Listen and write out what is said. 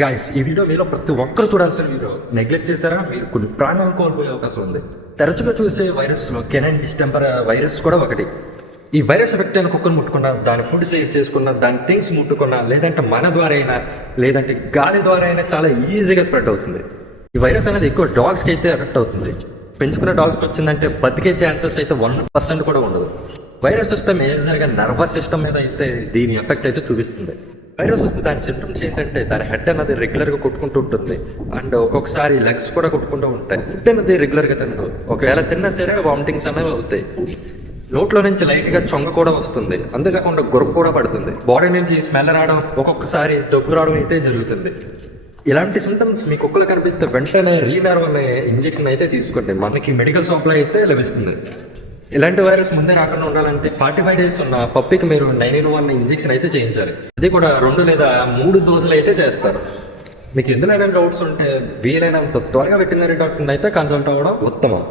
Guys, ఈ video మీలో ప్రతి ఒక్కరు చూడాల్సిన వీడియో. నెగ్లెక్ట్ చేశారా మీరు కొన్ని ప్రాణాలు కోల్పోయే అవకాశం ఉంది. తరచుగా చూసే వైరస్లో కెనైన్ డిస్టెంపర్ వైరస్ కూడా ఒకటి. ఈ వైరస్ ఎఫెక్ట్ అయిన కుక్కను ముట్టుకున్నా, దాని ఫుడ్ సేవ్ చేసుకున్నా, దాని థింగ్స్ ముట్టుకున్నా, లేదంటే మన ద్వారా అయినా, లేదంటే గాలి ద్వారా అయినా చాలా ఈజీగా స్ప్రెడ్ అవుతుంది. ఈ వైరస్ అనేది ఎక్కువ డాగ్స్కి అయితే ఎఫెక్ట్ అవుతుంది. పెంచుకున్న డాగ్స్కి వచ్చిందంటే బతికే ఛాన్సెస్ అయితే 1% కూడా ఉండదు. వైరస్ వస్తే మేజర్గా నర్వస్ సిస్టమ్ మీద అయితే దీని ఎఫెక్ట్ అయితే చూపిస్తుంది. వైరస్ వస్తే దాని సిమ్టమ్స్ ఏంటంటే దాని హెడ్ అనేది రెగ్యులర్గా కొట్టుకుంటూ ఉంటుంది, అండ్ ఒక్కొక్కసారి లెగ్స్ కూడా కొట్టుకుంటూ ఉంటాయి. ఫుడ్ అనేది రెగ్యులర్గా తినదు, ఒకవేళ తిన్నా సరే వామిటింగ్స్ అనేవి అవుతాయి. నోట్లో నుంచి లైట్గా చొంగ కూడా వస్తుంది, అంతేకాకుండా గుర్ర కూడా పడుతుంది. బాడీ నుంచి స్మెల్ రావడం, ఒక్కొక్కసారి దగ్గు రావడం అయితే జరుగుతుంది. ఇలాంటి సిమ్టమ్స్ మీ కుక్కలు కనిపిస్తే వెంటనే రీనర్వ్ అనే ఇంజెక్షన్ అయితే తీసుకోండి, మనకి మెడికల్ షాప్లో అయితే లభిస్తుంది. ఇలాంటి వైరస్ ముందే రాకుండా ఉండాలంటే 45 days ఉన్న పప్పికి మీరు 9-in-1 ఇంజెక్షన్ అయితే చేయించాలి. అది కూడా 2 లేదా 3 డోసులు అయితే చేస్తారు. మీకు ఎందులో డౌట్స్ ఉంటే వీలైనంత త్వరగా వెటర్నరీ డాక్టర్ని అయితే కన్సల్ట్ అవ్వడం ఉత్తమం.